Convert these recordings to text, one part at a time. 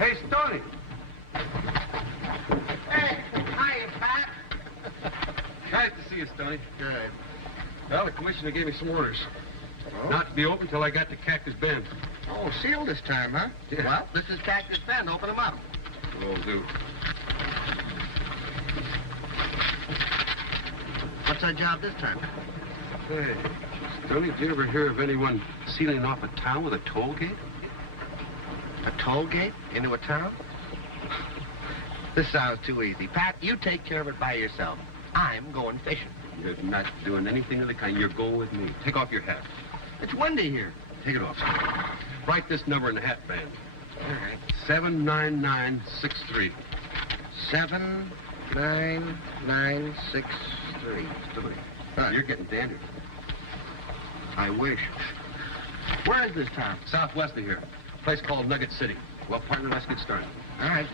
Hey, Stoney. Hey, hiya, Pat. Nice to see you, Stoney. Good. Well, the commissioner gave me some orders. Oh? Not to be open till I got to Cactus Bend. Oh, sealed this time, huh? Yeah. Well, this is Cactus Bend. Open them up. Will do. What's our job this time? Hey, Stoney, did you ever hear of anyone sealing off a town with a toll gate? A toll gate into a town? This sounds too easy. Pat, you take care of it by yourself. I'm going fishing. You're not doing anything of the kind. You're going with me. Take off your hat. It's windy here. Take it off. Write this number in the hat band. All right. 79963. 79963. Stoney, Huh. you're getting dandruff. I wish. Where is this town? Southwest of here. A place called Nugget City. Well, partner, let's get started. All right.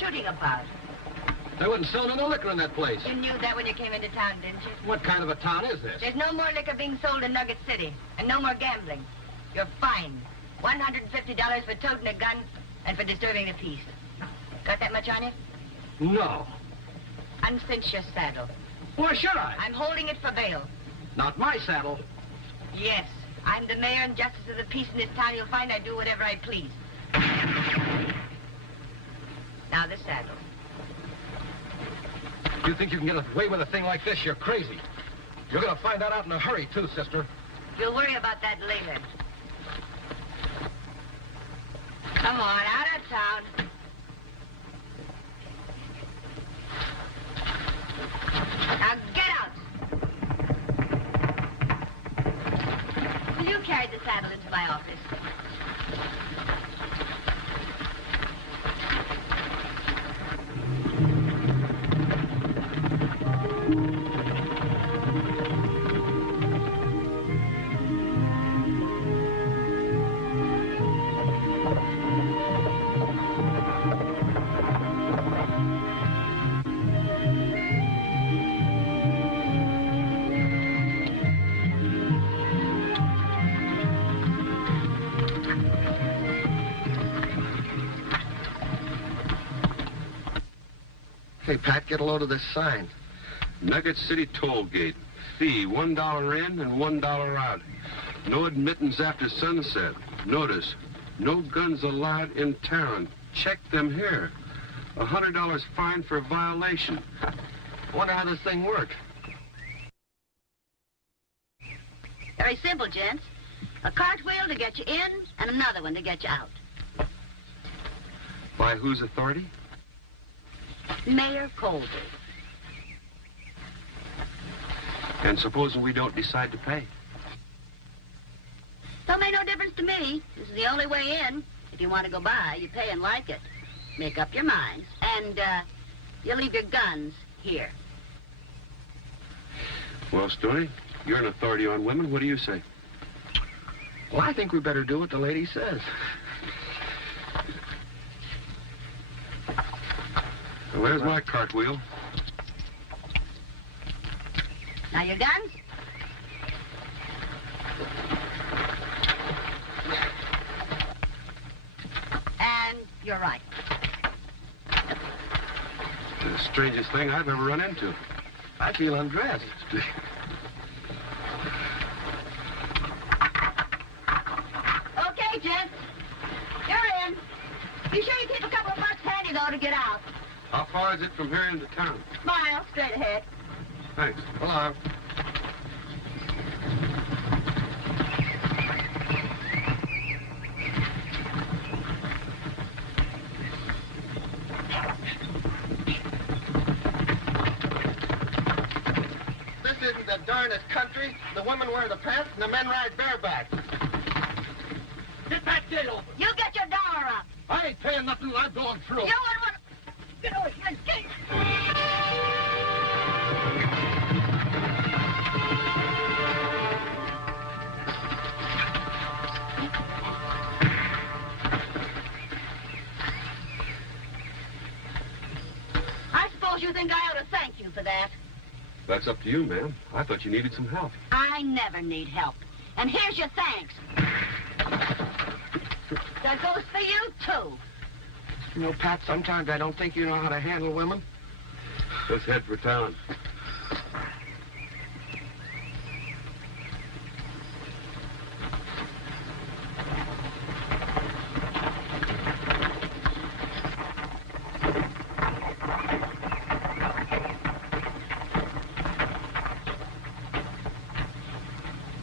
Shooting about? They wouldn't sell no liquor in that place. You knew that when you came into town, didn't you? What kind of a town is this? There's no more liquor being sold in Nugget City, and no more gambling. You're fined. $150 for toting a gun and for disturbing the peace. Got that much on you? No. Uncinch your saddle. Why should I? I'm holding it for bail. Not my saddle. Yes, I'm the mayor and justice of the peace in this town. You'll find I do whatever I please. Now the saddle. You think you can get away with a thing like this? You're crazy. You're gonna find that out in a hurry, too, sister. You'll worry about that later. Come on, out of town. Now get out. Will you carry the saddle into my office? Hey, Pat, get a load of this sign. Nugget City toll gate. Fee, $1 in and $1 out. No admittance after sunset. Notice, no guns allowed in town. Check them here. $100 fine for violation. Wonder how this thing works. Very simple, gents. A cartwheel to get you in and another one to get you out. By whose authority? Mayor Colby. And supposing we don't decide to pay? Don't make no difference to me. This is the only way in. If you want to go by, you pay and like it. Make up your minds. And, you leave your guns here. Well, Stoney, you're an authority on women. What do you say? Well, I think we better do what the lady says. Well, there's my cartwheel. Now your guns? And you're right. The strangest thing I've ever run into. I feel undressed. Okay, gents. You're in. Be sure you keep a couple of bucks handy, though, to get out. How far is it from here into town? Smile, straight ahead. Thanks. Hello. This isn't in the darnest country, the women wear the pants and the men ride bareback. Get that gate open. You get your dollar up. I ain't paying nothing till I'm going through. You wouldn't want to... Get away from this gate. I suppose you think I ought to thank you for that. That's up to you, ma'am. I thought you needed some help. I never need help. And here's your thanks. That goes for you, too. You know, Pat, sometimes I don't think you know how to handle women. Let's head for town.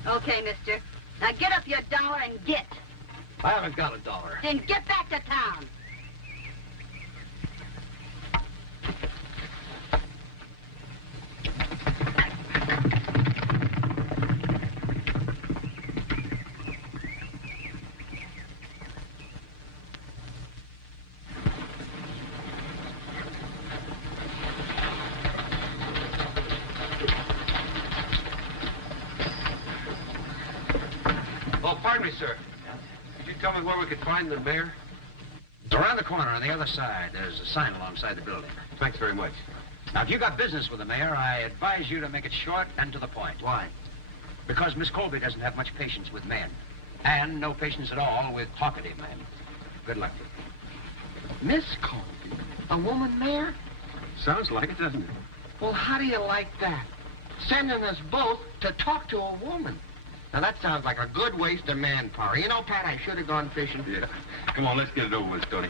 Okay, mister. Now get up your dollar and get. I haven't got a dollar. Then get back to town. Oh, pardon me, sir. Could you tell me where we could find the mayor? It's around the corner on the other side. There's a sign alongside the building. Thanks very much. Now, if you got business with the mayor, I advise you to make it short and to the point. Why? Because Miss Colby doesn't have much patience with men. And no patience at all with talkative men. Good luck. Miss Colby? A woman mayor? Sounds like it, doesn't it? Well, how do you like that? Sending us both to talk to a woman. Now, that sounds like a good waste of manpower. You know, Pat, I should have gone fishing. Yeah. Come on, let's get it over with, Stoney.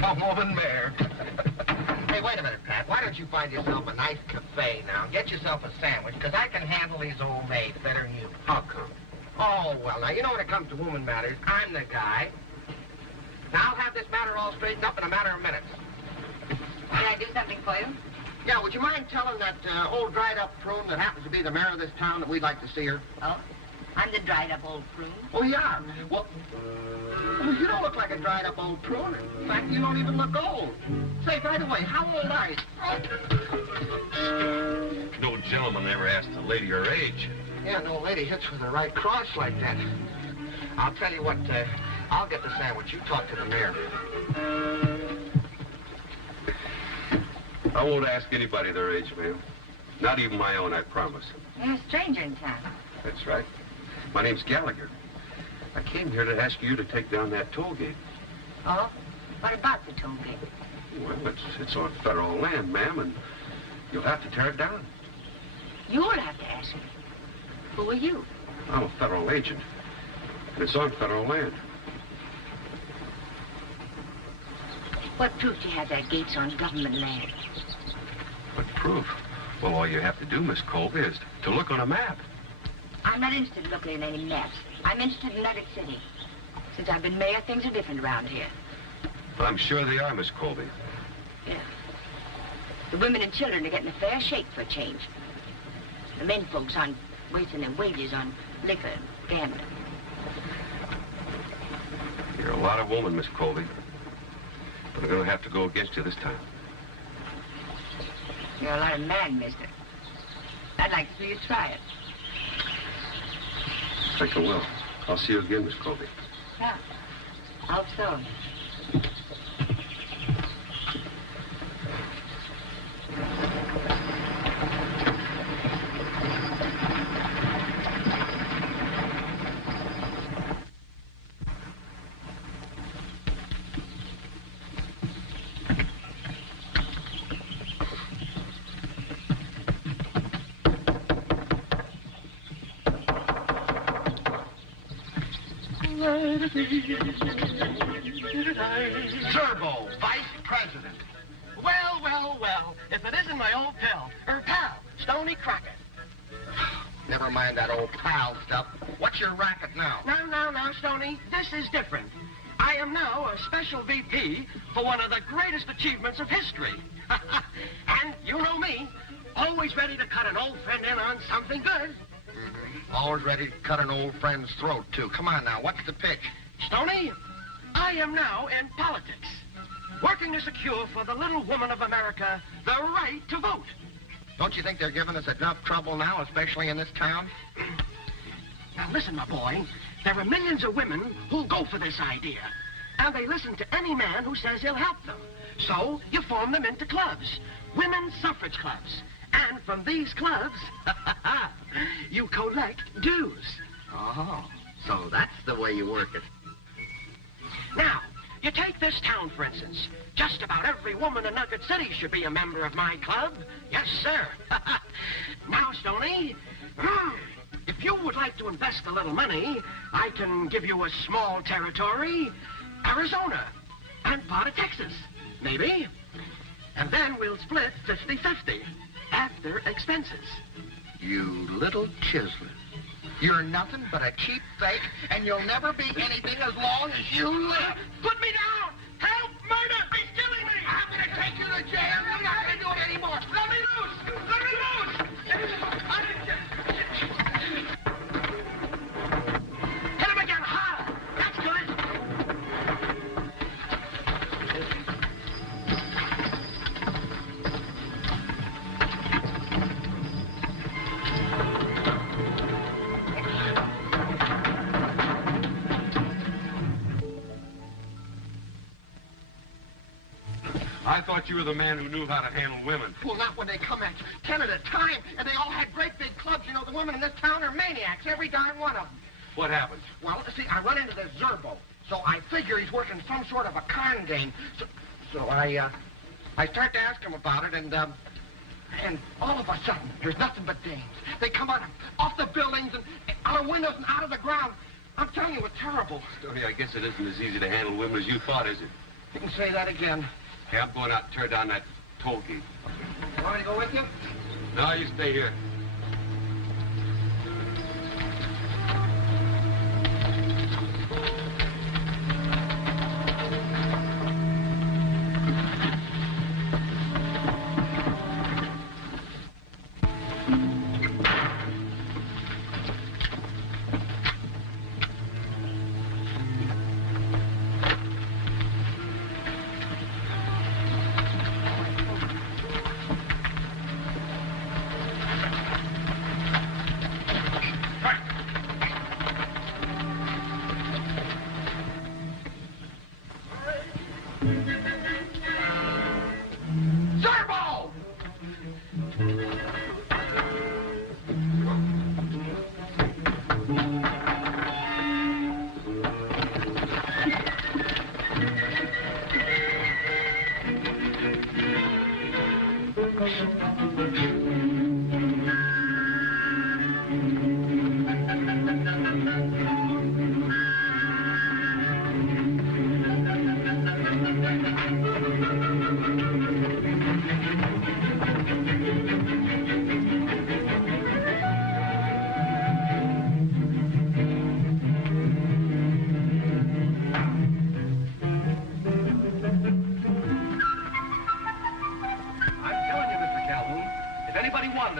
A woman mayor. Hey, wait a minute, Pat. Why don't you find yourself a nice cafe now? Get yourself a sandwich, because I can handle these old maids better than you. How come? Oh, well, now, you know when it comes to woman matters, I'm the guy. Now, I'll have this matter all straightened up in a matter of minutes. Can I do something for you? Yeah, would you mind telling that old dried-up prune that happens to be the mayor of this town that we'd like to see her? Oh? I'm the dried-up old prune. Oh, you are? Well, you don't look like a dried-up old prune. In fact, you don't even look old. Say, by the way, how old are you? No gentleman ever asked a lady her age. Yeah, no lady hits with the right cross like that. I'll tell you what, I'll get the sandwich. You talk to the mayor. I won't ask anybody their age, ma'am. Not even my own, I promise. You're a stranger in town. That's right. My name's Gallagher. I came here to ask you to take down that toll gate. Oh? What about the toll gate? Well, it's on federal land, ma'am, and you'll have to tear it down. You'll have to ask me. Who are you? I'm a federal agent, and it's on federal land. What proof do you have that gate's on government land? What proof? Well, all you have to do, Miss Colby, is to look on a map. I'm not interested in looking at any maps. I'm interested in Nugget City. Since I've been mayor, things are different around here. Well, I'm sure they are, Miss Colby. Yeah. The women and children are getting a fair shake for a change. The men folks aren't wasting their wages on liquor and gambling. You're a lot of woman, Miss Colby. But I'm going to have to go against you this time. You're a lot of man, mister. I'd like to see you try it. I think I will. I'll see you again, Miss Colby. Yeah. Hope so. Zerbo, vice president. Well, well, well. If it isn't my old pal, Stoney Crockett. Never mind that old pal stuff. What's your racket now? Now, Stoney, this is different. I am now a special VP for one of the greatest achievements of history. And you know me, always ready to cut an old friend in on something good. Mm-hmm. Always ready to cut an old friend's throat, too. Come on now, what's the pitch? Stoney, I am now in politics, working to secure for the little woman of America the right to vote. Don't you think they're giving us enough trouble now, especially in this town? Now listen, my boy, there are millions of women who'll go for this idea, and they listen to any man who says he'll help them. So you form them into clubs, women's suffrage clubs. And from these clubs, you collect dues. Oh, so that's the way you work it. Now, you take this town, for instance. Just about every woman in Nugget City should be a member of my club. Yes, sir. Now, Stoney, if you would like to invest a little money, I can give you a small territory, Arizona, and part of Texas, maybe. And then we'll split 50-50 after expenses. You little chiseler. You're nothing but a cheap fake, and you'll never be anything as long as you live. Put me down! Help! Murder! He's killing me! I'm going to take you to jail. You're not going to do it anymore. Let me loose! Let me loose! Hit him again, harder! That's good! I thought you were the man who knew how to handle women. Well, not when they come at 10 at a time, and they all had great big clubs. You know, the women in this town are maniacs, every darn one of them. What happened? Well, see, I run into this Zerbo, so I figure he's working some sort of a con game. So I start to ask him about it, and all of a sudden, there's nothing but dames. They come out off the buildings and out of windows and out of the ground. I'm telling you, it's terrible. Stoney, I guess it isn't as easy to handle women as you thought, is it? You can say that again. Hey, I'm going out and tear down that toll gate. You want me to go with you? No, you stay here. Zerbo!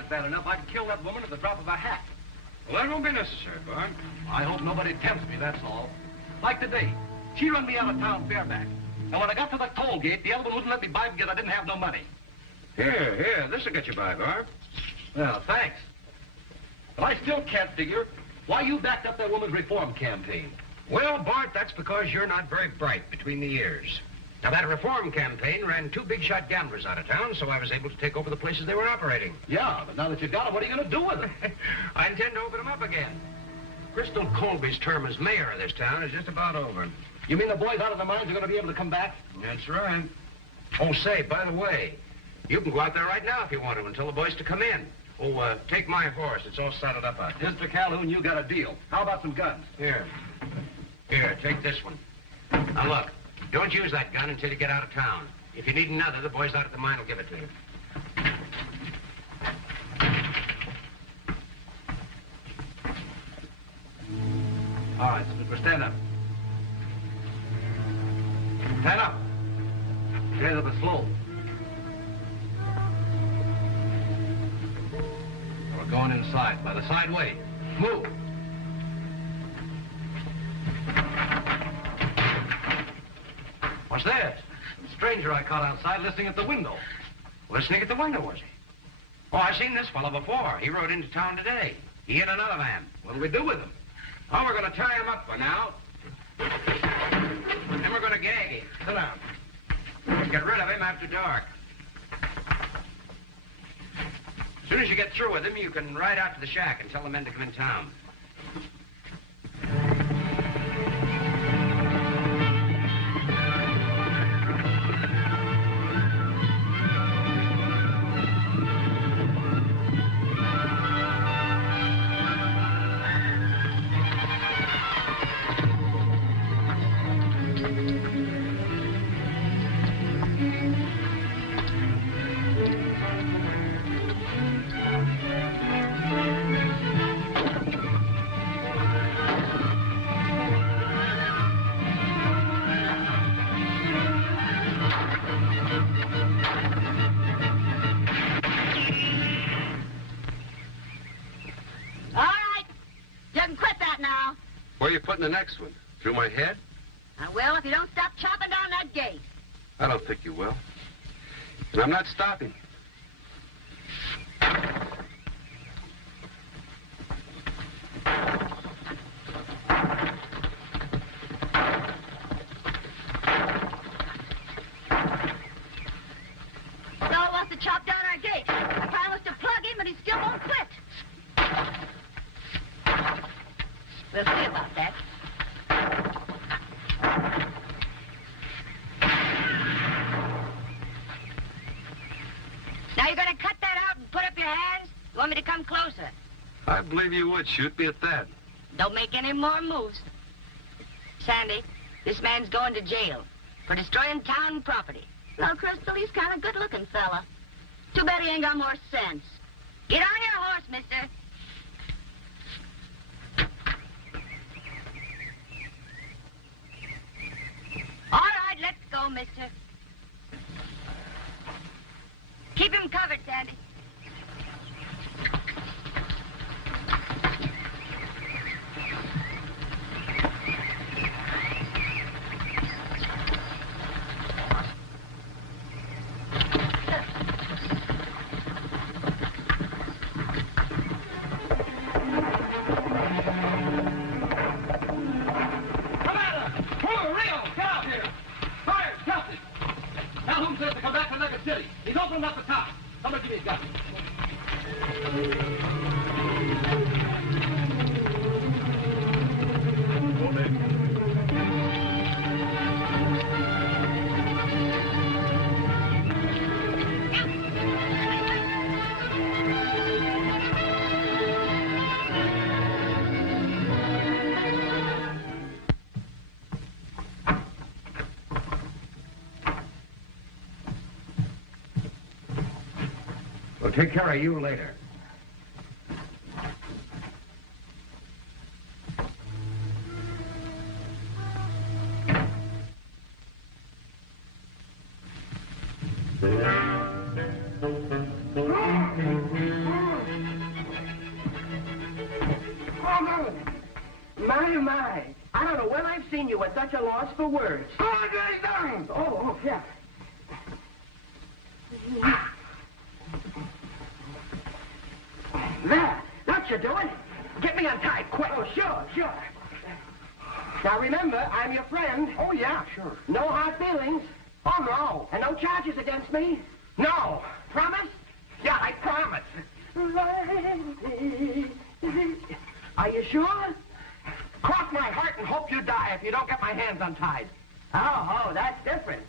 Bad enough, I'd kill that woman at the drop of a hat. Well, that won't be necessary, Bart. I hope nobody tempts me, that's all. Like today, she run me out of town bareback. And when I got to the toll gate, the other one wouldn't let me buy because I didn't have no money. Here, this'll get you by, Bart. Well, thanks. But I still can't figure why you backed up that woman's reform campaign. Well, Bart, that's because you're not very bright between the ears. Now, that reform campaign ran two big-shot gamblers out of town, so I was able to take over the places they were operating. Yeah, but now that you got them, what are you going to do with them? I intend to open them up again. Crystal Colby's term as mayor of this town is just about over. You mean the boys out of the mines are going to be able to come back? That's right. Oh, say, by the way, you can go out there right now if you want to and tell the boys to come in. Oh, take my horse. It's all saddled up out there. Mr. Calhoun, you got a deal. How about some guns? Here, take this one. Now, look. Don't use that gun until you get out of town. If you need another, the boys out at the mine will give it to you. All right, stand up. Stand up. Stand up and slow. We're going inside, by the side way. Move. What's this? The stranger I caught outside listening at the window. Listening at the window, was he? Oh, I've seen this fellow before. He rode into town today. He hit another man. What'll we do with him? Oh, we're going to tie him up for now. Then we're going to gag him. Sit down. Get rid of him after dark. As soon as you get through with him, you can ride out to the shack and tell the men to come in town. Where are you putting the next one? Through my head? I will if you don't stop chopping down that gate. I don't think you will. And I'm not stopping. Fellow wants to chop down our gate. I promised to plug him, but he still won't quit. We'll see about that. Now you're going to cut that out and put up your hands? You want me to come closer? I believe you would. Shoot me at that. Don't make any more moves. Sandy, this man's going to jail for destroying town property. Well, Crystal, he's kind of good-looking fella. Too bad he ain't got more sense. Get on your horse, mister. All right, let's go, mister. Keep him covered, Sandy. He's opened up the top. Somebody give me his gun. We'll take care of you later. My. I don't know when I've seen you at such a loss for words. Oh, yeah. There. What you doing? Get me untied, quick. Oh, sure. Now, remember, I'm your friend. Oh, yeah, sure. No hard feelings. Oh, no. And no charges against me? No. Promise? Yeah, I promise. Are you sure? Cross my heart and hope you die if you don't get my hands untied. Oh, that's different.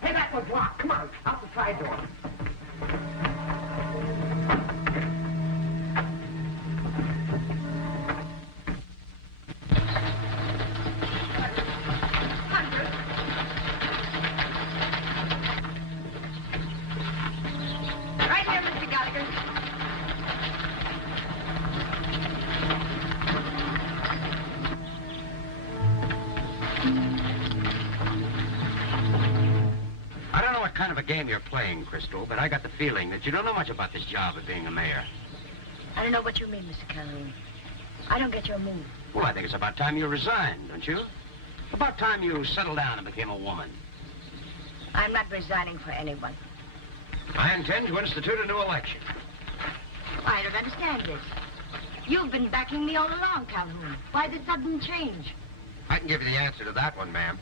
Hey, that one's locked. Come on, out the side door. I don't know what kind of a game you're playing, Crystal, but I got the feeling that you don't know much about this job of being a mayor. I don't know what you mean, Mr. Calhoun. I don't get your move. Well, I think it's about time you resigned, don't you? About time you settled down and became a woman. I'm not resigning for anyone. I intend to institute a new election. I don't understand this. You've been backing me all along, Calhoun. Why the sudden change? I can give you the answer to that one, ma'am.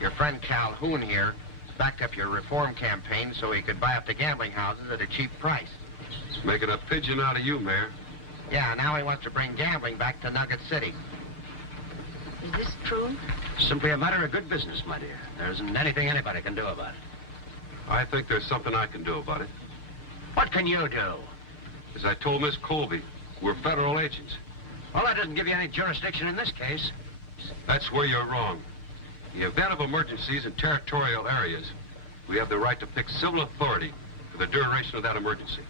Your friend Calhoun here backed up your reform campaign so he could buy up the gambling houses at a cheap price. Making a pigeon out of you, Mayor. Yeah, now he wants to bring gambling back to Nugget City. Is this true? Simply a matter of good business, my dear. There isn't anything anybody can do about it. I think there's something I can do about it. What can you do? As I told Miss Colby, we're federal agents. Well, that doesn't give you any jurisdiction in this case. That's where you're wrong. In the event of emergencies in territorial areas, we have the right to pick civil authority for the duration of that emergency.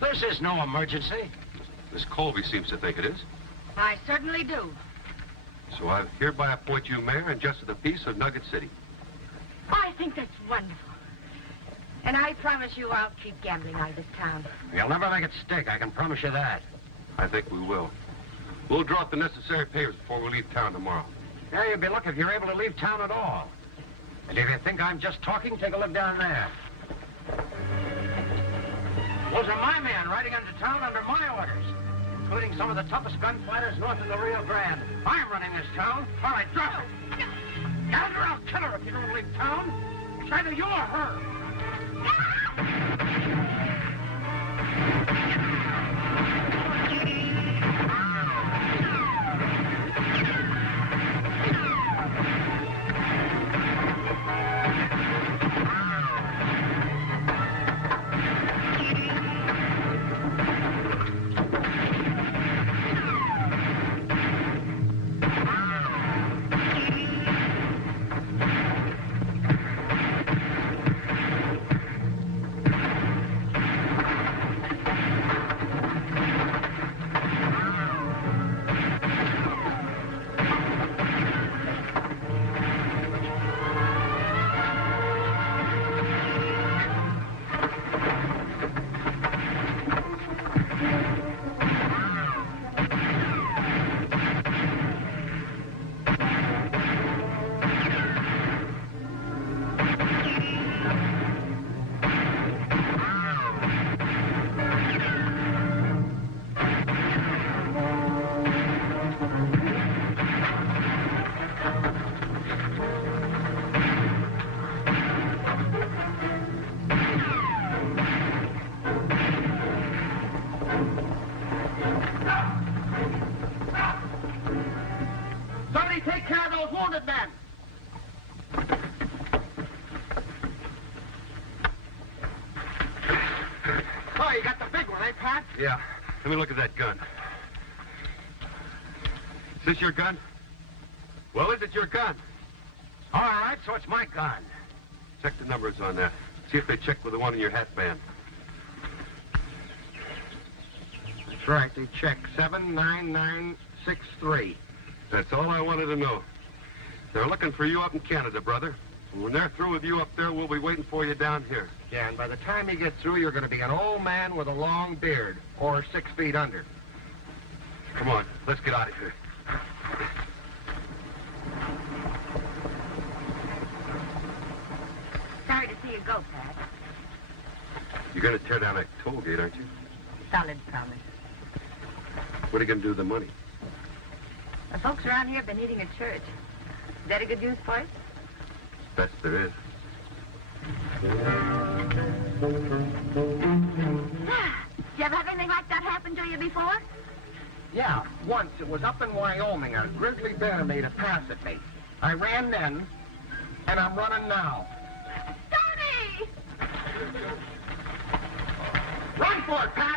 This is no emergency. Miss Colby seems to think it is. I certainly do. So I hereby appoint you mayor and justice of the peace of Nugget City. I think that's wonderful. And I promise you I'll keep gambling out of this town. You'll never make it stick, I can promise you that. I think we will. We'll draw up the necessary papers before we leave town tomorrow. Yeah, you'd be lucky if you're able to leave town at all. And if you think I'm just talking, take a look down there. Those are my men riding into town under my orders, including some of the toughest gunfighters north of the Rio Grande. I'm running this town. All right, drop it. Gander, I'll kill her if you don't leave town. It's either you or her. Yeah. Let me look at that gun. Is this your gun? Well, is it your gun? All right, so it's my gun. Check the numbers on that. See if they check with the one in your hat band. That's right. They check 79963. That's all I wanted to know. They're looking for you up in Canada, brother. And when they're through with you up there, we'll be waiting for you down here. Yeah, and by the time you get through, you're going to be an old man with a long beard, or 6 feet under. Come on, let's get out of here. Sorry to see you go, Pat. You're going to tear down that toll gate, aren't you? Solid promise. What are you going to do with the money? The folks around here have been eating at church. Is that a good use for it? Best there is. Did you ever have anything like that happen to you before? Yeah, once. It was up in Wyoming. A grizzly bear made a pass at me. I ran then, and I'm running now. Stoney! Run for it, Pat!